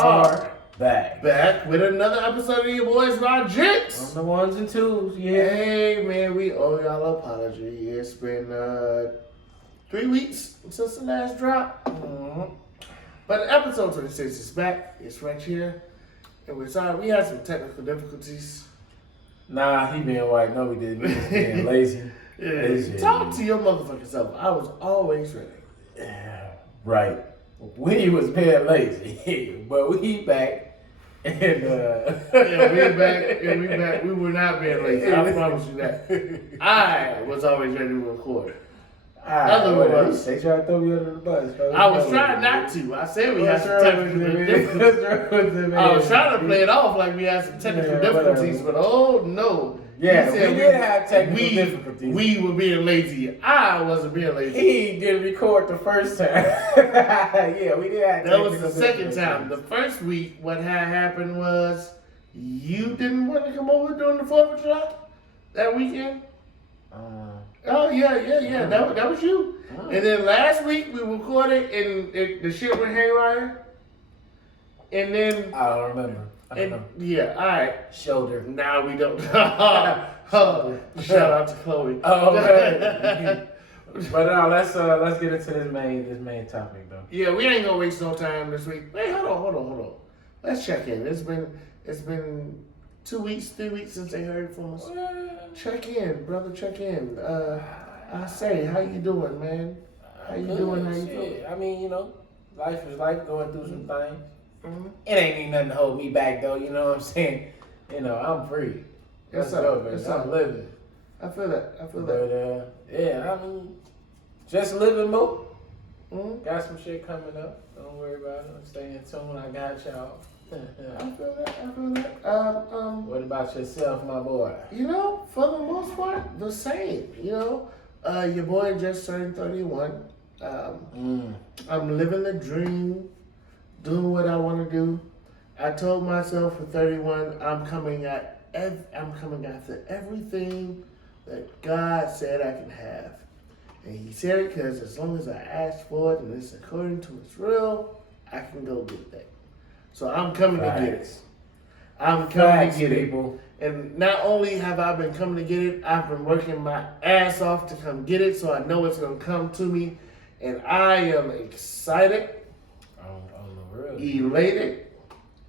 are back with another episode of your boys RaGents. on the ones and twos. Yeah. Hey man, we owe y'all an apology. It's been 3 weeks since the last drop. Mm-hmm. But episode 26 is back. It's right here. And we're sorry, we had some technical difficulties. Nah, he being white. No, we didn't. We just being lazy. Yeah. Talk to your motherfucking self. I was always ready. Yeah, right. We was being lazy, but we back. And Yeah, we back. Yeah, we back. We were not being lazy. I promise you that. I was always ready to record. Otherwise, they tried to throw me under the bus. I was trying not to. I said we had some technical difficulties. I was trying to play it off like we had some technical difficulties, but oh no. Yeah, we did have technical difficulties. We were being lazy. I wasn't being lazy. He didn't record the first time. Yeah, we did have that was the second time. The first week, what had happened was you didn't want to come over during the 4th of July that weekend. Oh yeah. That was you. And then last week we recorded and the shit went haywire. And then I don't remember. Yeah, all right. Shoulder. Now we don't. Shout out to Chloe. Oh, okay. But now let's get into this main topic though. Yeah, we ain't gonna waste no time this week. Wait, hold on. Let's check in. It's been 2 weeks, 3 weeks since they heard from us. Check in, brother. Check in. I say, how you doing, man? How you doing? How you feeling? I mean, life is life, going through some things. Mm-hmm. It ain't need nothing to hold me back though. You know what I'm saying? I'm free. Yes, I'm living. I feel that. But yeah, I mean, just living more. Mm-hmm. Got some shit coming up. Don't worry about it. Stay in tune. I got y'all. I feel that. What about yourself, my boy? For the most part, the same. Your boy just turned 31. I'm living the dream, doing what I want to do. I told myself for 31, I'm coming after everything that God said I can have. And he said it because as long as I ask for it and it's according to his will, I can go get that. So I'm coming to get it. I'm coming to get it. And not only have I been coming to get it, I've been working my ass off to come get it, so I know it's going to come to me. And I am excited, elated,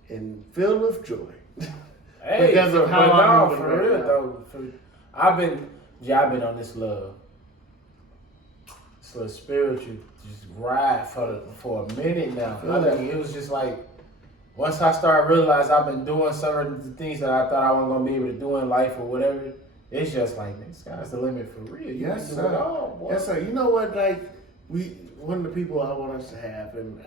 and filled with joy. Hey, because of how I'm moving for real though. I've been on this little spiritual just ride for a minute now. It was just like, once I started realizing I've been doing some of the things that I thought I wasn't gonna be able to do in life or whatever, it's just like, the sky's the limit for real. Yes, sir. Yes, sir. You know what? Like, one of the people I want us to have, and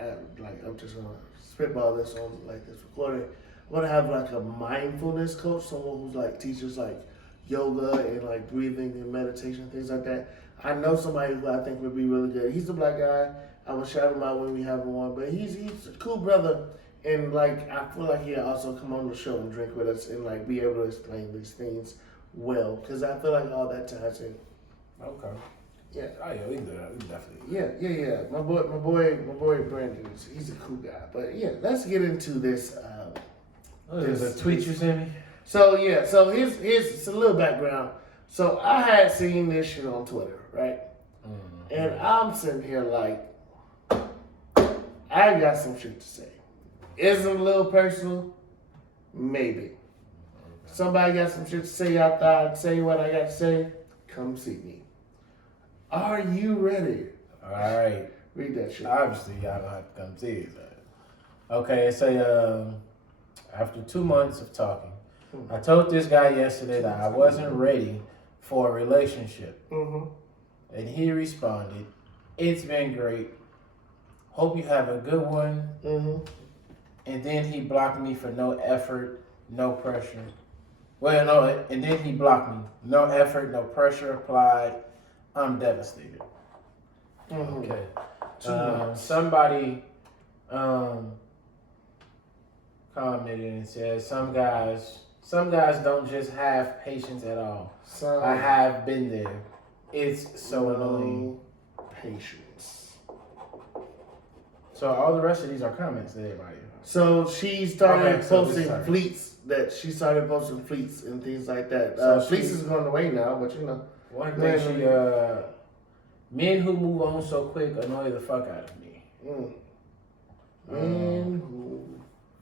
I'm just gonna spitball this on this recording. I want to have like a mindfulness coach, someone who's like teaches like yoga and like breathing and meditation, things like that. I know somebody who I think would be really good. He's a black guy. I will shout him out when we have him on, but he's a cool brother. And like, I feel like he'll also come on the show and drink with us and like be able to explain these things well, because I feel like all that ties in. Okay. Yeah. Oh yeah, we definitely. Yeah. My boy Brandon he's a cool guy. But yeah, let's get into this. There's a tweet you sent me. So here's a little background. So I had seen this shit on Twitter, right? Mm-hmm. And I'm sitting here like, I got some shit to say. Is it a little personal? Maybe. Somebody got some shit to say after I say what I got to say? Come see me. Are you ready? All right. Read that shit. Obviously, y'all don't have to come see it. Okay, so after 2 months of talking, I told this guy yesterday that I wasn't ready for a relationship. Mm-hmm. And he responded, "It's been great. Hope you have a good one." Mm-hmm. And then he blocked me for no effort, no pressure. Well, no, and then he blocked me. No effort, no pressure applied. I'm devastated. Mm-hmm. Okay. Somebody commented and said, some guys don't just have patience at all. I have been there. It's so annoying. Patience. So all the rest of these are comments that everybody. So she started posting sorry. fleets and things like that. So Fleets is going away now, but you know. One thing men who move on so quick annoy the fuck out of me.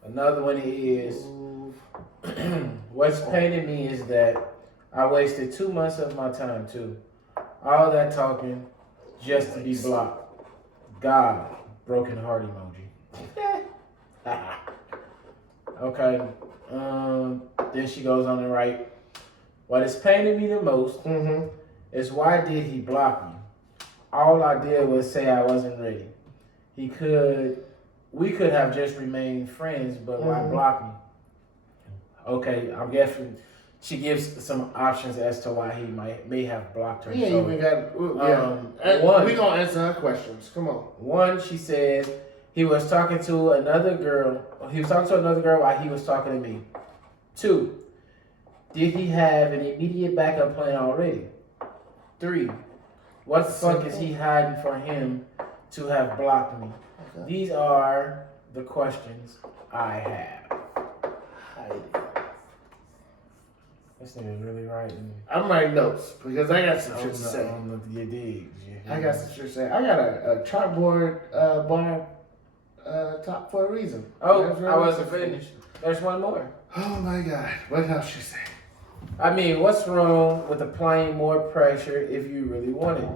Another one is what's paining me is that I wasted 2 months of my time too. All that talking just to be blocked. God, broken heart emoji. Okay. Then she goes on to write, what is paining me the most is why did he block me? All I did was say I wasn't ready. We could have just remained friends, but why block me? Okay, I'm guessing she gives some options as to why he may have blocked her. Yeah, so, we gonna answer her questions. Come on. One, she says he was talking to another girl. He was talking to another girl while he was talking to me. 2, did he have an immediate backup plan already? 3, what the fuck is he hiding for him to have blocked me? Okay. These are the questions I have. This nigga's really writing. I'm writing notes because I got some shit to say. You dig. I got some shit to say. I got a chalkboard bar top for a reason. Oh, I wasn't finished. There's one more. Oh my God. What else she say? I mean, what's wrong with applying more pressure if you really want it?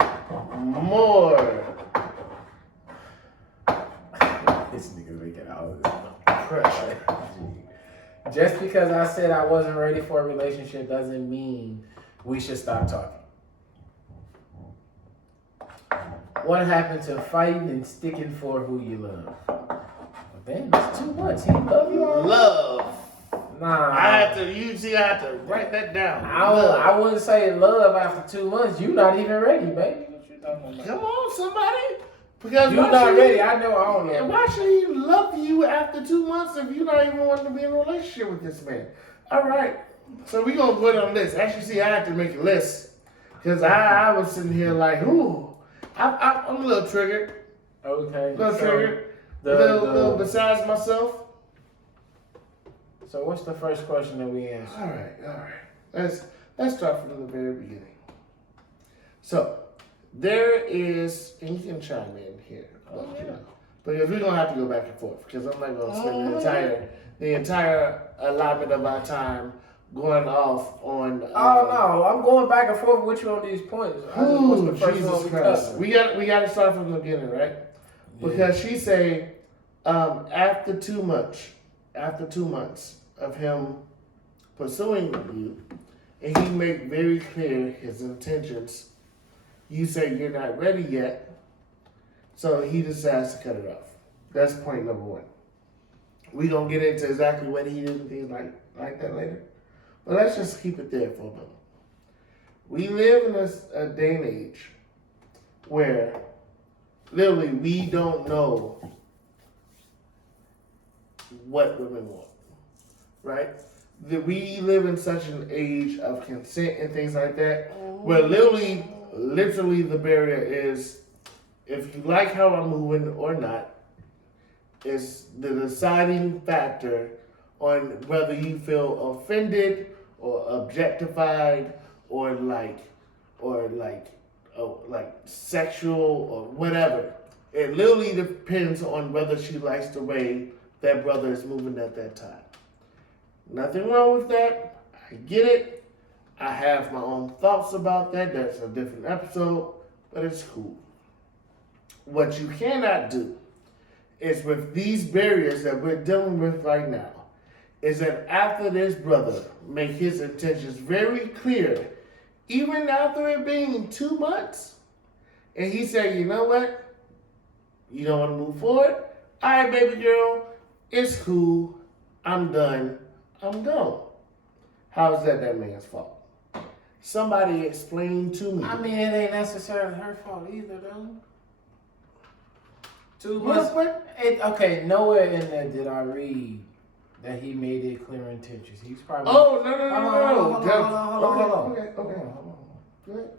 More. This nigga making all of this pressure. Just because I said I wasn't ready for a relationship doesn't mean we should stop talking. What happened to fighting and sticking for who you love? Well, damn, it's too much. He love you all. Love. Nah. I have to write that down. I wouldn't say love after 2 months. You not even ready, baby. What you talking about? Come on, somebody. Because you're not ready. I know. I don't know. And why should he love you after 2 months if you're not even wanting to be in a relationship with this man? All right. So we're going to put on this. Actually, see, I had to make a list. Because I was sitting here like, ooh. I'm a little triggered. Okay. A little triggered. A little besides myself. So what's the first question that we answer? All right. Let's start from the very beginning. So there is, and you can chime in here, because we're gonna have to go back and forth because I'm not gonna spend the entire allotment of our time going off on. No, I'm going back and forth with you on these points. Jesus Christ. We got to start from the beginning, right? Yeah. Because she say after 2 months of him pursuing you, and he make very clear his intentions, you say you're not ready yet, so he decides to cut it off. That's point number 1. We gonna get into exactly what he did and things like that later, but let's just keep it there for a moment. We live in a day and age where literally we don't know what women want, right? We live in such an age of consent and things like that, where literally the barrier is if you like how I'm moving or not, is the deciding factor on whether you feel offended or objectified or like sexual or whatever. It literally depends on whether she likes the way that brother is moving at that time. Nothing wrong with that. I get it. I have my own thoughts about that. That's a different episode, but it's cool. What you cannot do is with these barriers that we're dealing with right now, is that after this brother make his intentions very clear, even after it being 2 months, and he said, you know what? You don't want to move forward? All right, baby girl, it's cool. I'm done. I'm gone. How is that man's fault? Somebody explain to me. I mean, it ain't necessarily her fault either, though. 2 months. Okay, nowhere in there did I read that he made it clear intentions. He's probably. Oh, no. Hold on. Good.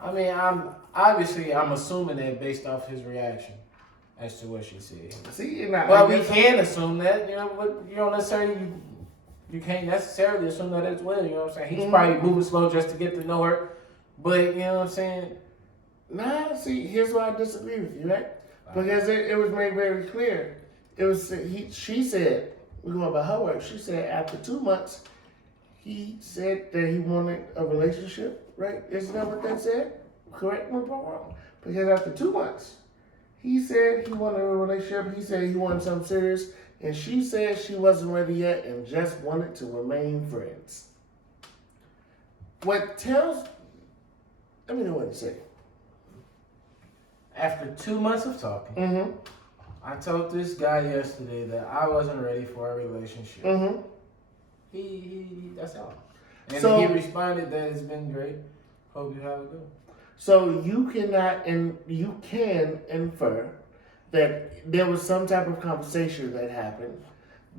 I mean, I'm assuming that based off his reaction. as to what she said. See, Well, we can assume that, but you don't necessarily, you can't necessarily assume that as well, you know what I'm saying? He's probably moving slow just to get to know her, but you know what I'm saying? Nah, see, here's why I disagree with you, right? Because it was made very clear. She said, we're going by her words, she said after 2 months, he said that he wanted a relationship, right? Isn't that what they said? Correct me if I'm wrong. Because after 2 months, he said he wanted a relationship. He said he wanted something serious. And she said she wasn't ready yet and just wanted to remain friends. Let me know what to say. After 2 months of talking, I told this guy yesterday that I wasn't ready for a relationship. That's all. And so, he responded that it's been great. Hope you have a good one. So you can infer that there was some type of conversation that happened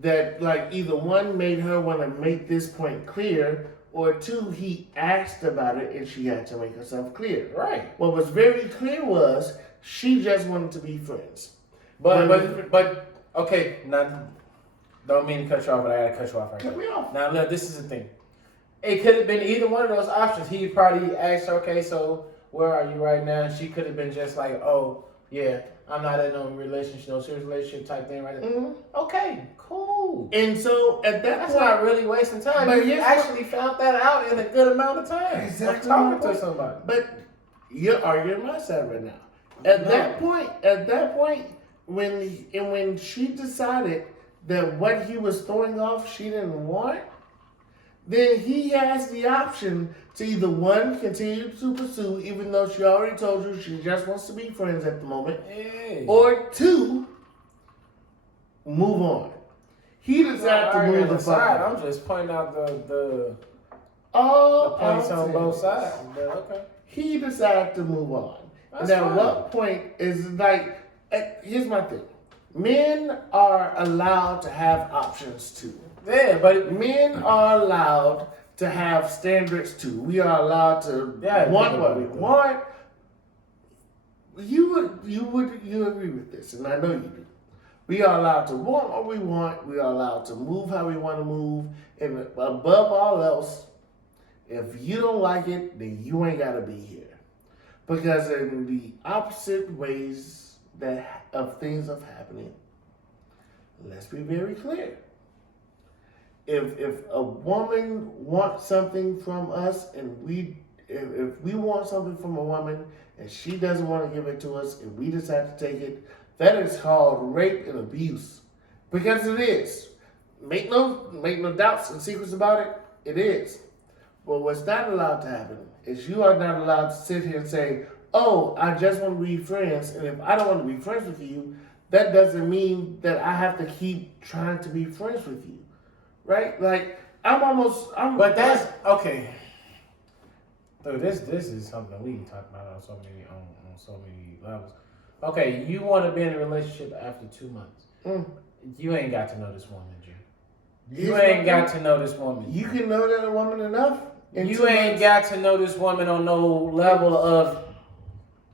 that like either one made her want to make this point clear, or two, he asked about it and she had to make herself clear. Right. What was very clear was she just wanted to be friends. But okay, now don't mean to cut you off, but I gotta cut you off right now. Cut me off. Now look, this is the thing. It could have been either one of those options. He probably asked her, okay, so where are you right now? And she could have been just like, oh, yeah, I'm not in no relationship, no serious relationship type thing right now. Okay, cool. And so at that's not really wasting time. But you actually found that out in a good amount of time. Exactly. Talking to somebody. But you're arguing my side right now. At that point, when she decided that what he was throwing off she didn't want, then he has the option to either one, continue to pursue, even though she already told you she just wants to be friends at the moment, or two, move on. He decided to move the fuck on. I'm just pointing out the points on both sides. But okay. He decided to move on. That's and at fine. what point is like, here's my thing. Men are allowed to have options too. Yeah, but men are allowed to have standards too. We are allowed to want what we want. You agree with this, and I know you do. We are allowed to want what we want. We are allowed to move how we want to move. And above all else, if you don't like it, then you ain't got to be here. Because in the opposite ways of things of happening, let's be very clear. If a woman wants something from us and if we want something from a woman and she doesn't want to give it to us and we decide to take it, that is called rape and abuse. Because it is. Make no doubts and secrets about it. It is. But what's not allowed to happen is you are not allowed to sit here and say, oh, I just want to be friends, and if I don't want to be friends with you, that doesn't mean that I have to keep trying to be friends with you. Right? Like, But that's, okay. So this is something we can talk about on so many levels. Okay, you want to be in a relationship after 2 months. You ain't got to know this woman, Jim. You ain't got to know this woman. You can know that a woman enough. You ain't got to know this woman on no level of,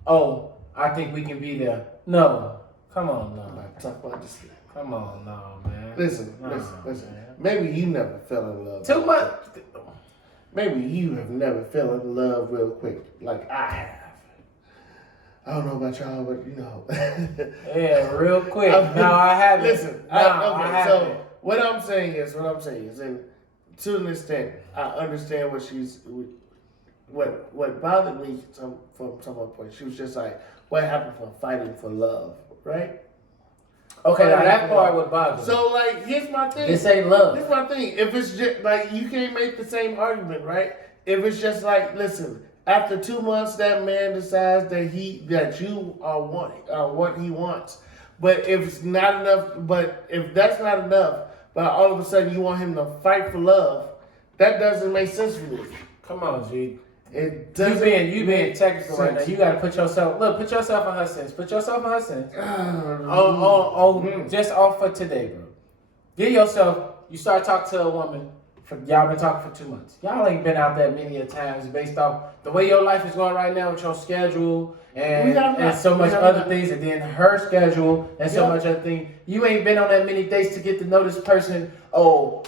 oh, I think we can be there. No. Come on, no. I'm not talking about this. Come on, no, man. Listen. Man. Maybe you never fell in love. 2 months. Maybe you have never fell in love real quick, like I have. I don't know about y'all, but you know. Yeah, real quick. No, I haven't. Listen, I haven't. So what I'm saying is, and to an extent, I understand what bothered me from some point. She was just like, what happened from fighting for love, right? Okay, now that part would bother me. So, like, here's my thing. This ain't love. Here's my thing. If it's just, like, you can't make the same argument, right? If it's just like, listen, after 2 months, that man decides that you are what he wants. But if it's not enough, but if that's not enough, but all of a sudden you want him to fight for love, that doesn't make sense for me. Come on, G. It doesn't. You being technical right now. You gotta put yourself in her sense. Put yourself in her sense. Just off for today, bro. You start talking to a woman Y'all been talking for 2 months. Y'all ain't been out that many a times based off the way your life is going right now with your schedule and so much other things, and then her schedule and so much other thing. You ain't been on that many dates to get to know this person. Oh,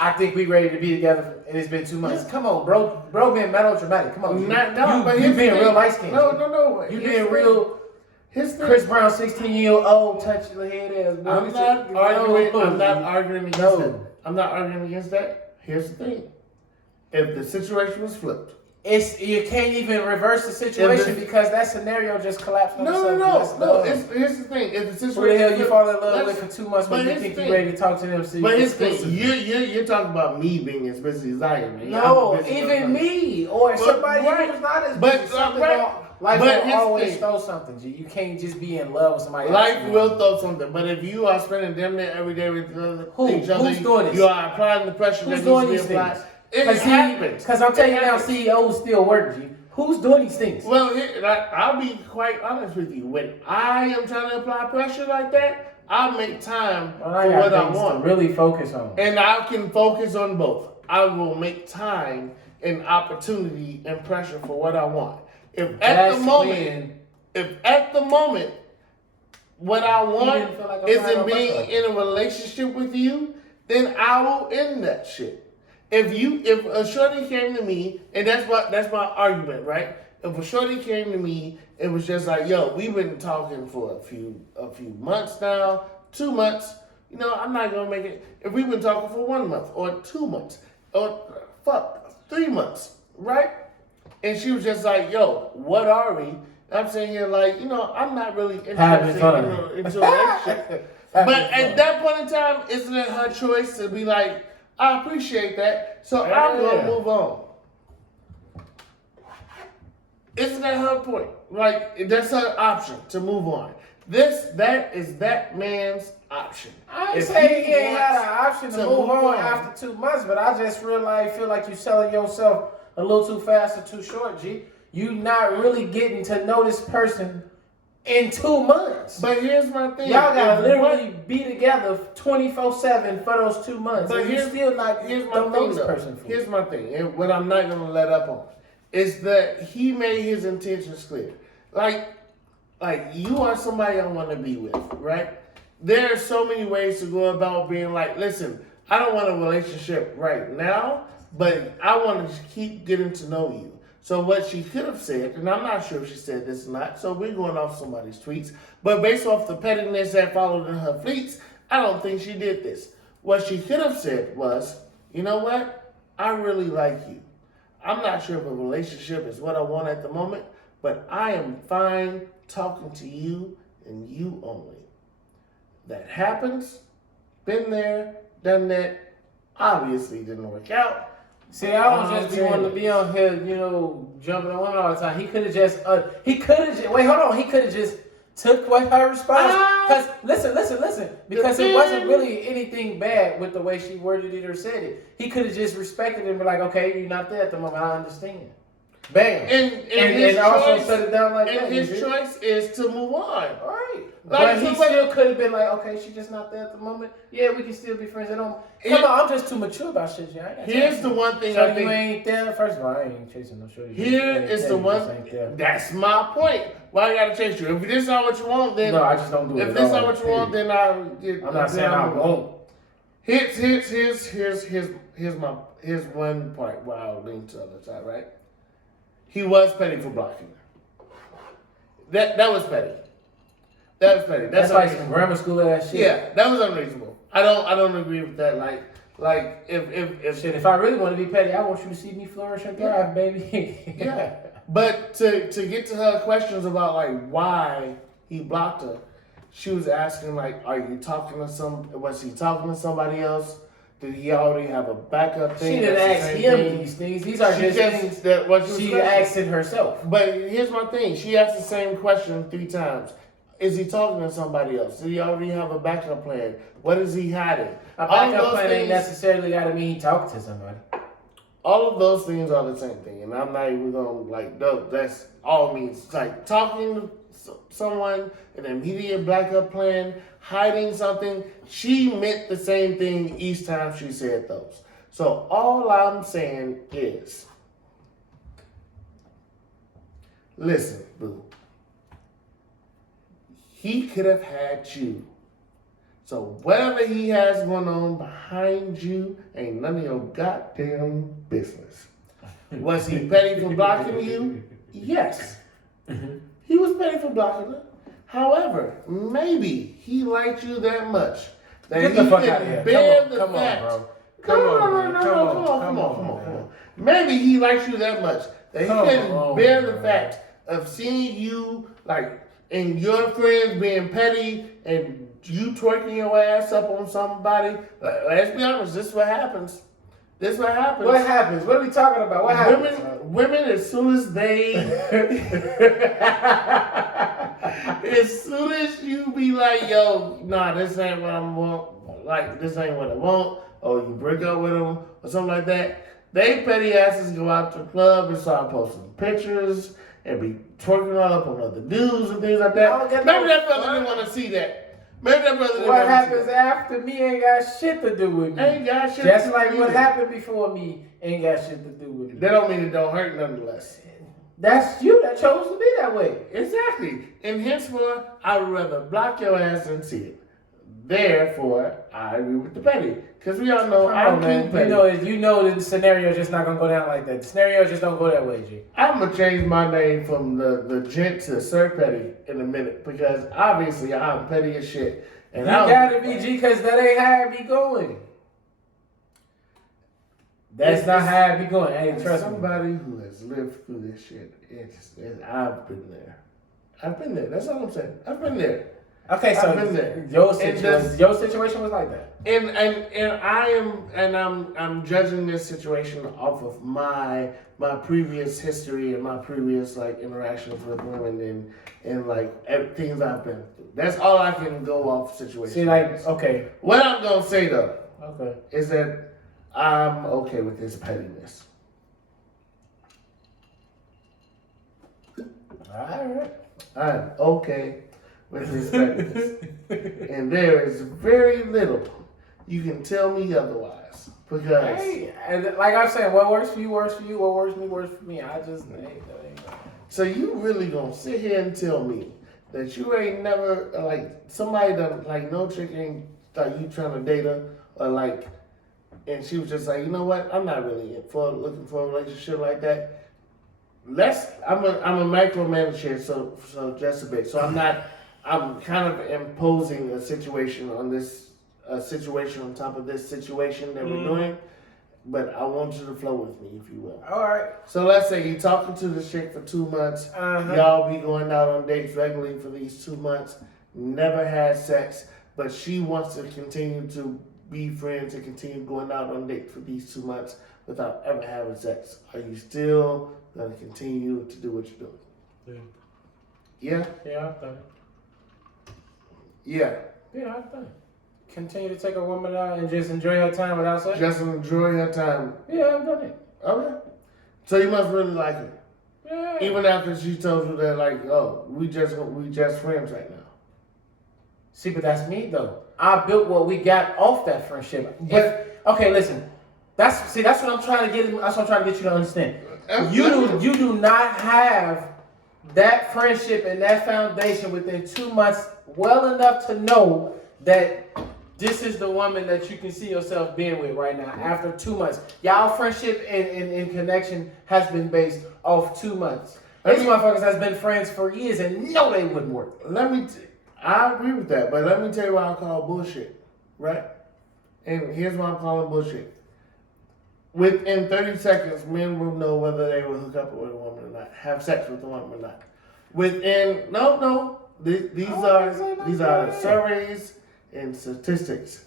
I think we ready to be together, and it's been 2 months. Come on, bro. Bro being melodramatic. Come on. You being real light skinned. No. You being real. Chris Brown, 16-year-old, touch your head ass. I'm not arguing against that. I'm not arguing against that. Here's the thing. If the situation was flipped. You can't even reverse the situation because that scenario just collapsed on itself. No. Here's the thing. If the situation who the hell you fall in love with for 2 months when you think you're ready to talk to them? But here's the thing. You're talking about me being as busy as I am. No, even me or somebody who's not as busy. Life will always throw something, G. You can't just be in love with somebody else. Life will throw something, but if you are spending damn near every day with each other, who's doing this? You are applying the pressure who's that doing needs to be applied. It happens. Because I'm telling you now, CEOs still work, G. Who's doing these things? Well, I'll be quite honest with you. When I am trying to apply pressure like that, I'll make time for what I want. To really focus on. And I can focus on both. I will make time and opportunity and pressure for what I want. If at the moment what I want isn't being in a relationship with you, then I will end that shit. If a shorty came to me, and that's my argument, right? If a shorty came to me, it was just like, yo, we've been talking for a few months now, 2 months. You know, I'm not gonna make it. If we've been talking for 1 month or 2 months or 3 months, right? And she was just like, yo, what are we? And I'm saying here, like, you know, I'm not really interested into a relationship. But at that point in time, isn't it her choice to be like, I appreciate that, so I'm going to move on. Isn't that her point? Like, that's her option to move on. That is that man's option. I ain't saying he ain't had an option to move on after 2 months, but I just feel like you're selling yourself a little too fast or too short, G. You not really getting to know this person in 2 months. But here's my thing. Y'all gotta literally be together 24/7 for those 2 months. But here's my thing, and what I'm not gonna let up on is that he made his intentions clear. Like you are somebody I want to be with, right? There are so many ways to go about being like, listen, I don't want a relationship right now, but I want to keep getting to know you. So what she could have said, and I'm not sure if she said this or not, so we're going off somebody's tweets, but based off the pettiness that followed in her tweets, I don't think she did this. What she could have said was, you know what? I really like you. I'm not sure if a relationship is what I want at the moment, but I am fine talking to you and you only. That happens. Been there, done that. Obviously didn't work out. See, I don't just be wanting to be on here, you know, jumping on women all the time. He could have just, he could have just took what her response. Because, listen. Because it wasn't really anything bad with the way she worded it or said it. He could have just respected it and be like, okay, you're not there at the moment, I understand. Bam. And also shut it down like that. And his choice is to move on. All right. But he still could have been like, okay, she's just not there at the moment. Yeah, we can still be friends. Come on, I'm just too mature about shit, yeah. Here's the one thing I think. You ain't there. First of all, I ain't chasing no shorty. Here is the one. That's my point. Why I gotta chase you? If this is not what you want, then no, I just don't do it. If this is not what you want, then I'm not saying I won't. Here's one part where I'll lean to the other side, right? He was petty for blocking her. That was petty. That's like some grammar school ass shit. Yeah, that was unreasonable. I don't agree with that. Like if shit, if I really want to be petty, I want you to see me flourish and thrive, baby. Yeah. But to get to her questions about like why he blocked her, she was asking like, was he talking to somebody else? Did he already have a backup thing? She didn't ask him these things. These are just things that she asked it herself. But here's my thing. She asked the same question 3 times. Is he talking to somebody else? Did he already have a backup plan? What is he hiding? A backup plan ain't necessarily got to mean he talked to somebody. All of those things are the same thing. And I'm not even going to, that's all it means. It's like talking to someone, an immediate backup plan, hiding something. She meant the same thing each time she said those. So all I'm saying is, listen, boo. He could have had you. So whatever he has going on behind you ain't none of your goddamn business. Was he petty for blocking you? Yes. He was petty for blocking her. However, maybe he liked you that much that Get he the fuck out of here. could bear the Come on, fact. bro. Come on. Maybe he likes you that much that he couldn't bear the fact of seeing you like and your friends being petty and you twerking your ass up on somebody. Let's be honest, this is what happens. This is what happens. What happens? What are we talking about? What happens? Women, as soon as they, as soon as you be like, yo, nah, this ain't what I want. Like, this ain't what I want. Or you break up with them or something like that. They petty asses go out to the club and start posting pictures and be twerking all up on other dudes and things like that. Maybe that brother didn't want to see that. Maybe that brother didn't want to see that. What happens after me ain't got shit to do with me. Ain't got shit Just to do like with what you. happened before me ain't got shit to do with me. That don't mean it don't hurt nonetheless. That's you that chose to be that way. Exactly. And henceforth, I would rather block your ass than see it. Therefore, I agree with the petty. Because we all know I'm King Petty. You know the scenario's just not gonna go down like that. The scenario just don't go that way, G. I'm gonna change my name from the gent to Sir Petty in a minute because obviously I'm petty as shit. And you gotta be, G, because that ain't how I be going. That's not how I be going. Hey, trust somebody me. who has lived through this shit. I've been there. I've been there. That's all I'm saying. I've been there. Okay, so your situation was like that. And I'm judging this situation off of my previous history and my previous like interactions with women and like things I've been through. That's all I can go off situation. See, like, okay. What I'm gonna say though, okay, is that I'm okay with his pettiness. Alright. I'm okay with his pettiness. And there is very little you can tell me otherwise. Because like I'm saying, what works for you works for you, what works for me works for me. I just So you really gonna sit here and tell me that you ain't never like somebody that like no chick ain't like you trying to date her or like and she was just like, you know what, I'm not really looking for a relationship like that. I'm a micromanager, so just a bit. So I'm kind of imposing a situation on top of this situation that we're doing. But I want you to flow with me, if you will. All right. So let's say you're talking to the chick for 2 months. Y'all be going out on dates regularly for these 2 months. Never had sex, but she wants to continue to be friends and continue going out on dates for these 2 months without ever having sex. Are you still going to continue to do what you're doing? Yeah? Yeah, I've done it. Yeah. Yeah, I've done it. Continue to take a woman out and just enjoy her time without sex? Just enjoy her time. Yeah, I've done it. Okay. So you must really like her. Yeah. Even after she told you that, like, oh, we just friends right now. See, but that's me though. I built what we got off that friendship. Okay, listen. That's what I'm trying to get. That's what I'm trying to get you to understand. You do not have that friendship and that foundation within 2 months well enough to know that this is the woman that you can see yourself being with right now after 2 months. Y'all friendship and connection has been based off 2 months. These motherfuckers has been friends for years and know they wouldn't work. I agree with that, but let me tell you why I call bullshit, right? And here's why I'm calling bullshit. Within 30 seconds, men will know whether they will hook up with a woman or not, have sex with a woman or not. These are surveys and statistics.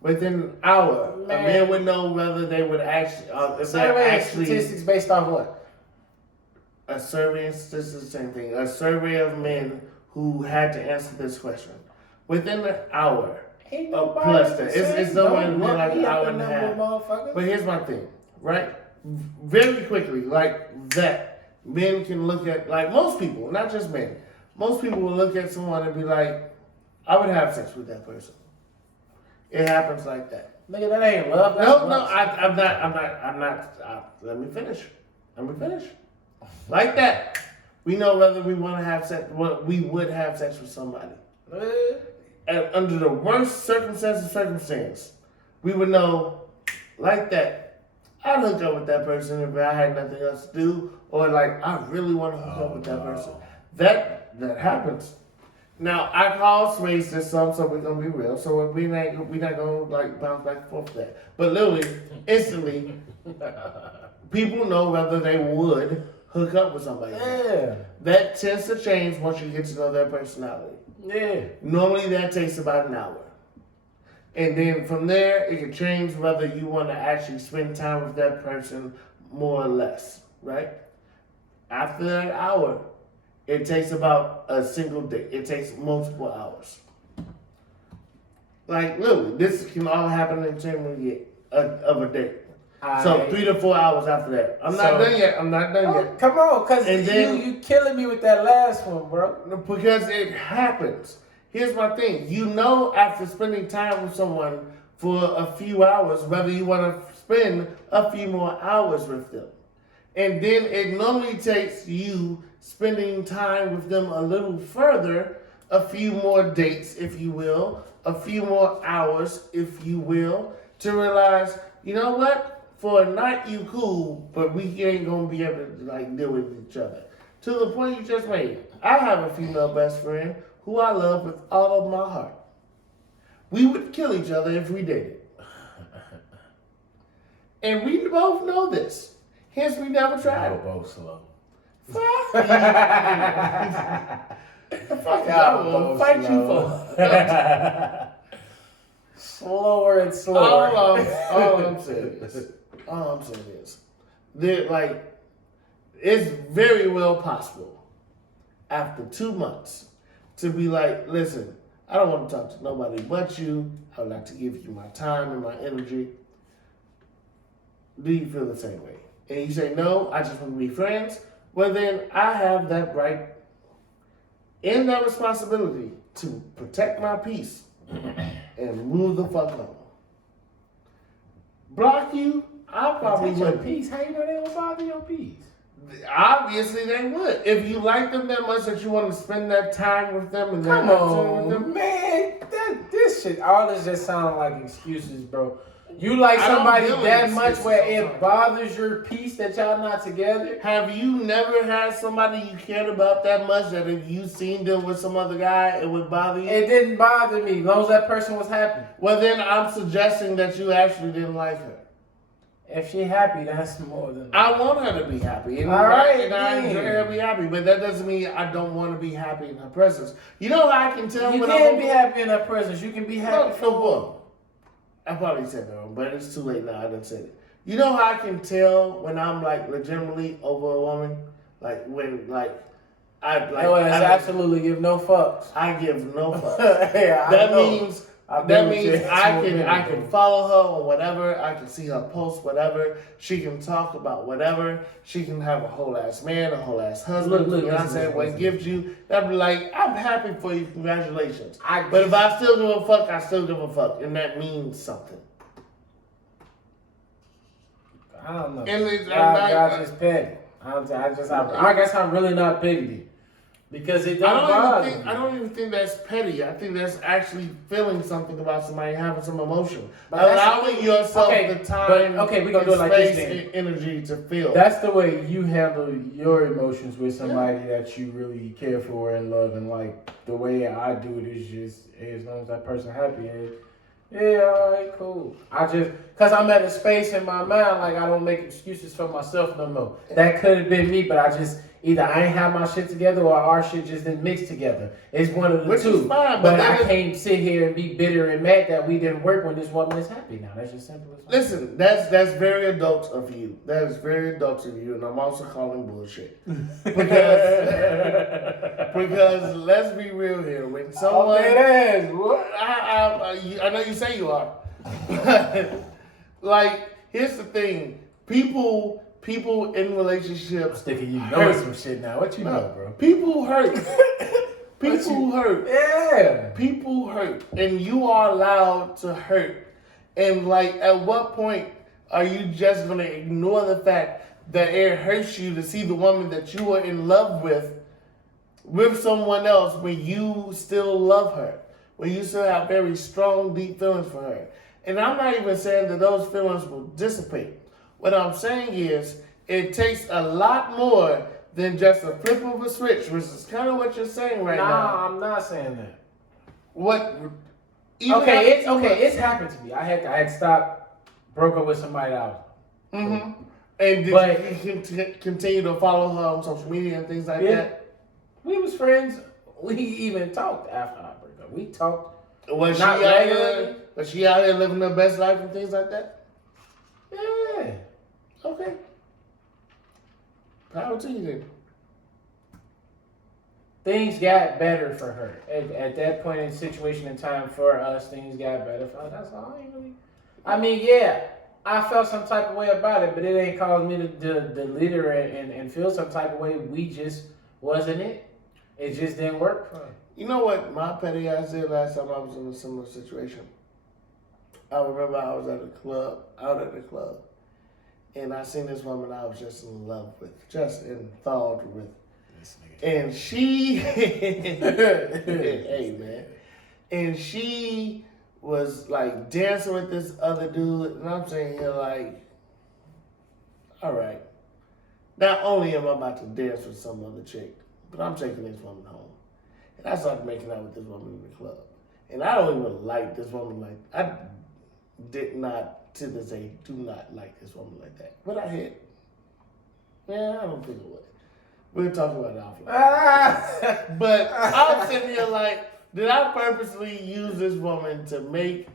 Within an hour, a man would know whether they would actually. Statistics based off what? A survey and statistics, same thing. A survey of men who had to answer this question. Within an hour. Plus that. It's somewhere like an hour and a half. But here's my thing, right? Very quickly, like that, men can look at, like most people, not just men, most people will look at someone and be like, I would have sex with that person. It happens like that. Nigga, that ain't love. That's No, lust. I'm not. Let me finish. Like that. We know whether we want to have sex, what we would have sex with somebody. And under the worst circumstance, we would know, like that, I'd hook up with that person if I had nothing else to do, or like, I really want to hook up with that person. That happens. Now, I call space this some, so we're gonna be real. So we're not gonna like bounce back and forth with that. But literally, instantly, people know whether they would hook up with somebody. Yeah. That tends to change once you get to know their personality. Yeah. Normally that takes about an hour. And then from there, it can change whether you want to actually spend time with that person more or less, right? After that hour, it takes about a single day. It takes multiple hours. Like, literally, this can all happen in 10 minutes of a day. So 3 to 4 hours after that. I'm not done yet. Come on, because you killing me with that last one, bro. Because it happens. Here's my thing. You know after spending time with someone for a few hours, whether you want to spend a few more hours with them. And then it normally takes you spending time with them a little further, a few more dates, if you will, a few more hours, if you will, to realize, you know what? For a night, you cool, but we ain't gonna be able to like deal with each other. To the point you just made. I have a female best friend who I love with all of my heart. We would kill each other if we dated. And we both know this. Hence, we never tried it. We're both slow. Fuck you. Fuck you. I will fight you for. Slower and slower. All I'm saying is, it's very well possible after 2 months to be like, listen, I don't want to talk to nobody but you. I would like to give you my time and my energy. Do you feel the same way? And you say, no, I just want to be friends. Well, then I have that right and that responsibility to protect my peace and move the fuck on. Block you, I probably would. Peace? How you know they don't bother your peace? Obviously they would. If you like them that much that you want to spend that time with them and come on, with them, man. This shit, all this just sound like excuses, bro. You like somebody that much where it bothers your peace that y'all not together? Have you never had somebody you cared about that much that if you seen them with some other guy, it would bother you? It didn't bother me, as long as that person was happy. Well, then I'm suggesting that you actually didn't like her. If she happy, that's more than... I want her to be happy. And I enjoy her to be happy. But that doesn't mean I don't want to be happy in her presence. You know how I can tell you when can't be happy in her presence. You can be happy for what? I probably said that wrong, but it's too late now. I didn't say it. You know how I can tell when I'm like legitimately over a woman? Like when absolutely give no fucks. I give no fucks. Yeah, that means I can follow her on whatever. I can see her post whatever. She can talk about whatever. She can have a whole ass man, a whole ass husband. What gives you? I'd be like, I'm happy for you. Congratulations. But if I still give a fuck, I still give a fuck, and that means something. I don't know. And y'all just petty. I guess I'm really not petty. Because it don't bother me. I don't even think that's petty. I think that's actually feeling something about somebody, having some emotion. Allowing yourself the time, we're gonna do it like this and energy to feel. That's the way you handle your emotions with somebody that you really care for and love. And like the way I do it is just as long as that person happy. Yeah, all right, cool. Cause I'm at a space in my mind, like I don't make excuses for myself no more. That could have been me, but either I ain't have my shit together or our shit just didn't mix together. It's one of the two. Is fine, but I can't sit here and be bitter and mad that we didn't work when this woman is happy now. That's just simple as that. Listen, that's very adult of you. That is very adult of you, and I'm also calling bullshit. Because let's be real here. When someone, I know you say you are. Like, here's the thing: people in relationships. Thinking you know some shit now. What you know, bro? People hurt. People hurt. Yeah. People hurt, and you are allowed to hurt. And like, at what point are you just gonna ignore the fact that it hurts you to see the woman that you were in love with someone else when you still love her, when you still have very strong, deep feelings for her? And I'm not even saying that those feelings will dissipate. What I'm saying is, it takes a lot more than just a flip of a switch, which is kind of what you're saying right now. Nah, I'm not saying that. What? It's happened to me. I had stopped, broke up with somebody else. Mm-hmm. And did you continue to follow her on social media and things like that? We was friends. We even talked after I broke up. We talked. Was she out here living her best life and things like that? Yeah. Okay. Power to you then. Things got better for her. At that point in situation and time for us, things got better for her. That's all. I mean, yeah, I felt some type of way about it, but it ain't caused me to delete her and feel some type of way. We just wasn't it. It just didn't work for her. You know what my petty ass did last time I was in a similar situation? I remember I was out at the club, and I seen this woman I was just in love with, just enthralled with. And she, hey man, and she was like dancing with this other dude, and I'm saying here like, all right, not only am I about to dance with some other chick, but I'm taking this woman home. And I started making out with this woman in the club, and I don't even like this woman like I did not to this day do not like this woman like that. But I hit. Yeah, I don't think it would. We'll talk about it offline. But I'm sitting here like, did I purposely use this woman to make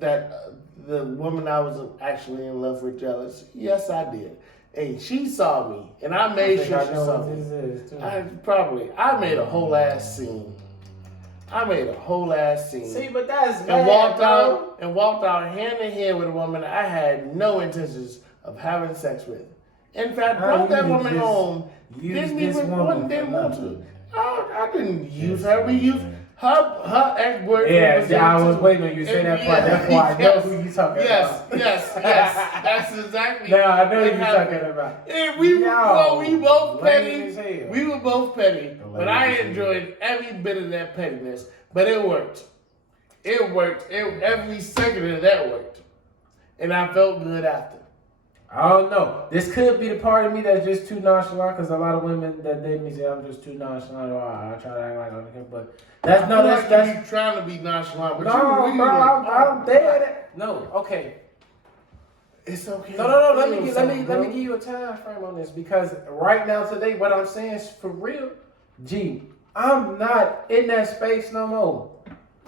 that the woman I was actually in love with jealous? Yes, I did. And she saw me, and I made sure she saw me. I made a whole ass scene. See, but that's and bad, walked out hand in hand with a woman I had no intentions of having sex with. In fact, brought that woman home. Didn't want to. I didn't use her. We used her ex-boyfriend. Yeah, I was waiting on you to say that part. That's why I know who you talking about. Yes. That's exactly. No, I know who you're talking about. And we both petty. We were both petty, but I enjoyed every bit of that pettiness. But it worked. Every second of that worked, and I felt good after. I don't know. This could be the part of me that's just too nonchalant, because a lot of women that date me say I'm just too nonchalant, or I try to act like I'm okay, but that's you trying to be nonchalant. But I'm dead. No, okay. It's okay. No. Let me give you a time frame on this, because right now today, what I'm saying is for real. G, I'm not in that space no more.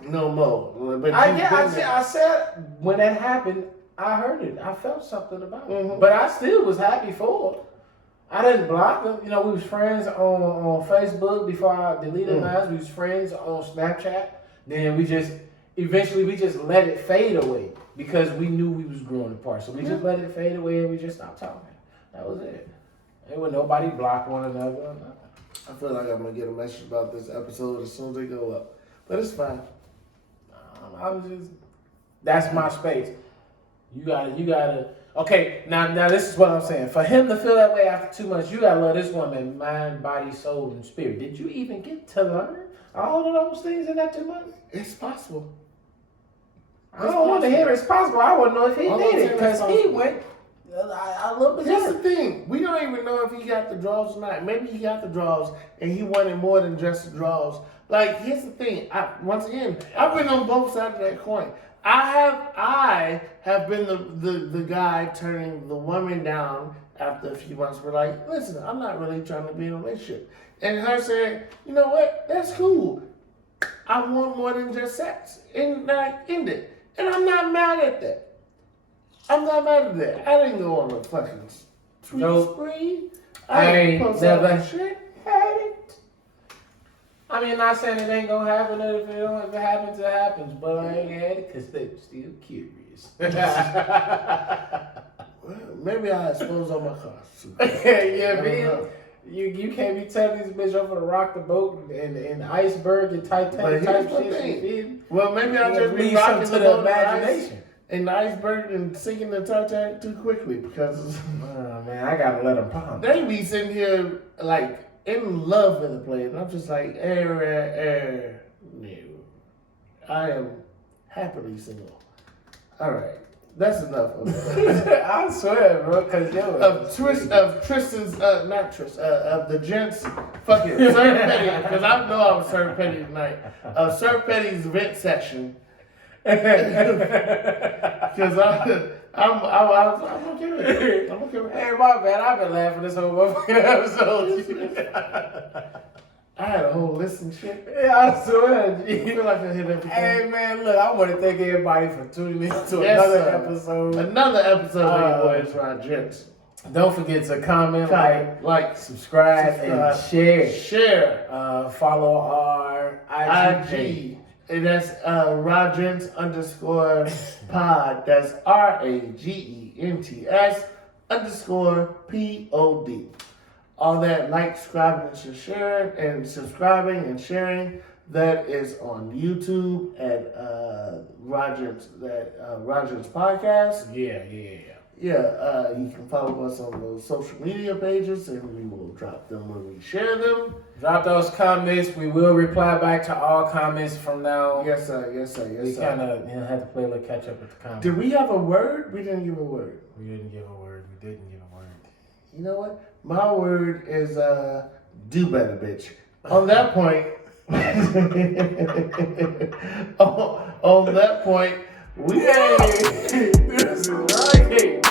No more. But I said when that happened, I heard it. I felt something about it. But I still was happy for her. I didn't block her. You know, we was friends on Facebook before I deleted mine. We was friends on Snapchat. Then eventually we just let it fade away because we knew we was growing apart. So we just let it fade away and we just stopped talking. That was it. There was nobody block one another. I feel like I'm going to get a message about this episode as soon as they go up. But it's fine. That's my space. You gotta. Okay, now this is what I'm saying. For him to feel that way after 2 months, you gotta love this woman, mind, body, soul, and spirit. Did you even get to learn all of those things in that 2 months? It's possible. I don't want to hear it's possible. I want to know if he did it, because he went a little bit. Here's the thing: we don't even know if he got the draws or not. Maybe he got the draws and he wanted more than just the draws. Like, here's the thing. I've been on both sides of that coin. I have been the guy turning the woman down after a few months. We're like, listen, I'm not really trying to be in a relationship. And her saying, you know what, that's cool. I want more than just sex. And I end it. And I'm not mad at that. I didn't go on a fucking spree. I ain't never shit had it. I mean, not saying it ain't gonna happen. If it happens, it happens. But I ain't had it because they're still curious. Well, maybe I expose all my cars. You can't be telling these bitch over to rock the boat and iceberg and Titanic type shit. Well, maybe I'll just be leave rocking something the to the boat imagination. in the iceberg and sinking the Titanic too quickly because Oh man, I gotta let them ponder. they be sitting here like in love with the play, and I'm just like, no. I am happily single. All right, that's enough of that. I swear, bro, cause yo, of Tristan's, not Tristan, of the gents, fucking Sir Petty, because I know I was Sir Petty tonight. Sir Petty's vent section. Because I'm okay with it. I'm okay with it. Hey, my bad. I've been laughing this whole motherfucking episode. I had a whole list and shit. Yeah, I swear. I feel like I hit everything. Hey, man, look, I want to thank everybody for tuning in to Yes, another sir. episode. Another episode of your boys, RaGents. Don't forget to comment, like, subscribe, and share. Share. Follow our IG page. And that's RaGents _pod. That's RaGents _POD. All that subscribing and sharing. That is on YouTube at RaGents Podcast. Yeah. Yeah, you can follow us on those social media pages, and we will drop them when we share them. Drop those comments. We will reply back to all comments from now. Yes, sir. We kind of had to play a little catch up with the comments. Did we have a word? We didn't give a word. We didn't give a word. You know what? My word is do better, bitch. On that point, on that point, we. This is right.